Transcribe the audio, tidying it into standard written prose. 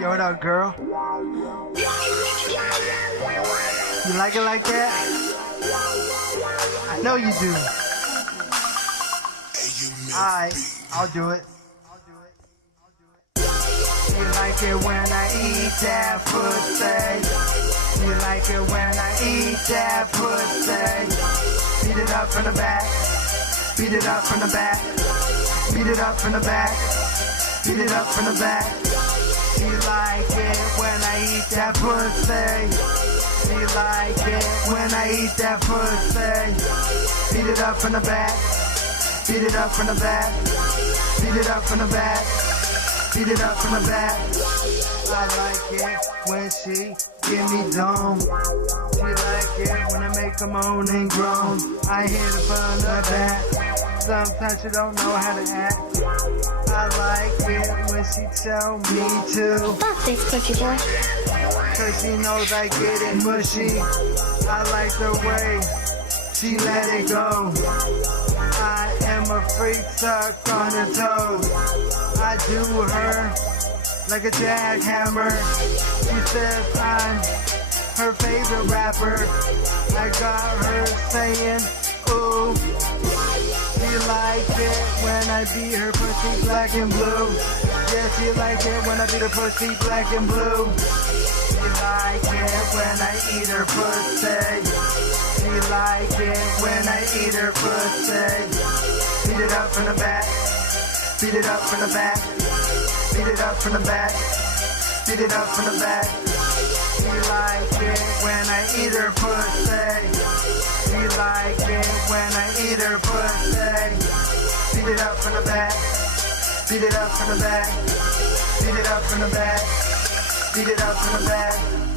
Yo, what up, girl? You like it like that? I know you do. Alright, I'll do it. You like it when I eat that pussy. You like it when I eat that pussy. Beat it up from the back. Beat it up from the back. Beat it up from the back. Beat it up from the back. She like it when I eat that pussy. She like it when I eat that pussy. Beat it up from the back. Beat it up from the back. Beat it up from the back. Beat it up from the back. I like it when she give me dome. She like it when I make her moan and groan. I hit her from the back. Sometimes she don't know how to act. I like it when she tell me to. Fuck this cookie boy. Cause she knows I get it mushy. I like the way she let it go. I am a freak, suck on her toes. I do her like a jackhammer. She says I'm her favorite rapper. I got her saying, ooh. She like it when I beat her pussy black and blue. Yeah, she like it when I beat her pussy black and blue. She like it when I eat her pussy. She like it when I eat her pussy. Beat it up from the back. Beat it up from the back. Beat it up from the back. Beat it up from the back. She like it when I eat her pussy. She like it when I eat her pussy. Beat it up from the back. Beat it up from the back. Beat it up from the back. Beat it up from the back.